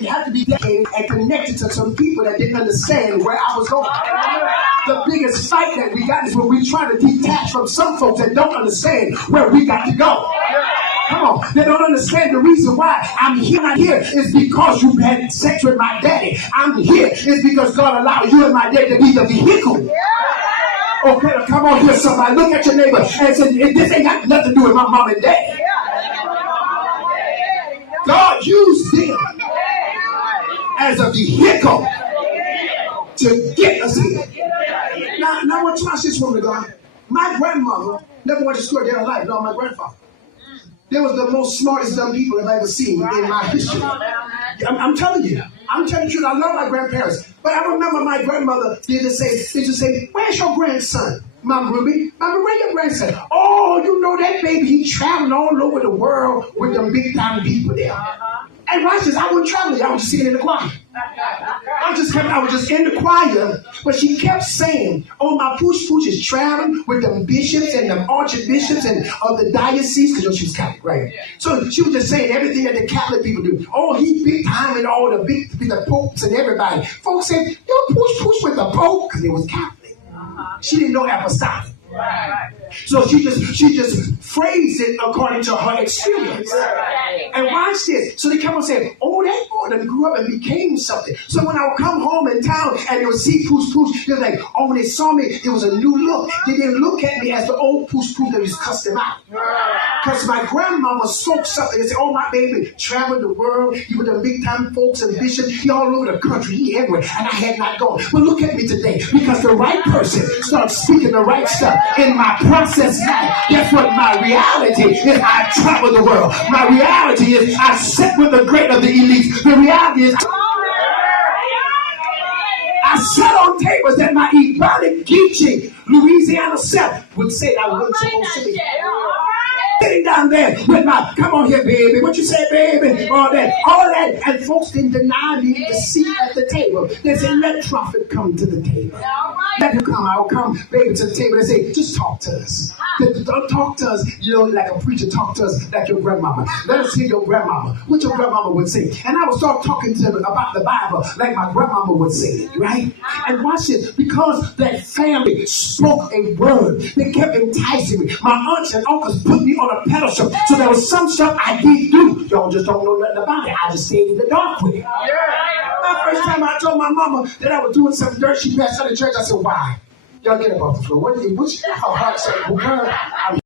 You have to be dedicated and connected to some people that didn't understand where I was going. The biggest fight that we got is when we try to detach from some folks that don't understand where we got to go. Come on, they don't understand the reason why I'm here. Not here is because you had sex with my daddy. I'm here is because God allowed you and my daddy to be the vehicle. Okay, come on here, somebody. Look at your neighbor and say, this ain't got nothing to do with my mom and dad. God used them as a vehicle to get us here. Now watch this woman, God. My grandmother never went to school in her life. No, my grandfather. They was the most smartest dumb people I've ever seen in my history. I'm telling you. I'm telling the truth. I love my grandparents. But I remember my grandmother used to say, where's your grandson? Mom Ruby, Mama, where's your grandson? Oh, you know that baby, he traveling all over the world with them big time people there. And watch this, I wasn't traveling, I was just sitting in the choir. I was just in the choir, but she kept saying, oh, my push is traveling with them bishops and them archbishops and of the diocese, because she was Catholic, right? So she was just saying everything that the Catholic people do. Oh, he's big time and all the popes and everybody. Folks said, yo, push with the pope, because it was Catholic. She didn't know apostolic. Right. So she just phrased it according to her experience. Right. And watch this. So they come and say, oh, that boy done grew up and became something. So when I would come home in town and they would see push, they're like, oh, when they saw me, it was a new look. They didn't look at me as the old push that just cussed them out. Because my grandmama spoke something. They said, oh, my baby traveled the world. He was the big time folks and bishops. He all over the country. He everywhere. And I had not gone. But look at me today. Because the right person starts speaking the right stuff in my process life. Guess what? My reality is I travel the world. My reality is I sit with the great of the elites. The reality is I sat on tables that my Ebonic teaching Louisiana self would say I wasn't supposed to be. Sitting down there with my, come on here, baby. What you say, baby? All that. And folks didn't deny me the seat at the table. They said, let prophet come to the table. Let him come. I'll come, baby, to the table. They say, just talk to us. Don't talk to us, like a preacher. Talk to us like your grandmama. Let us hear your grandmama. What your grandmama would say. And I would start talking to them about the Bible like my grandmama would say it, right? And watch it. Because that family spoke a word. They kept enticing me. My aunts and uncles put me on a pedestal. So there was some stuff I did do. Y'all just don't know nothing about it. I just stayed in the dark with it. My first time I told my mama that I was doing some dirt, she passed out of church. I said, why? Y'all get up off the floor. What's her heart said?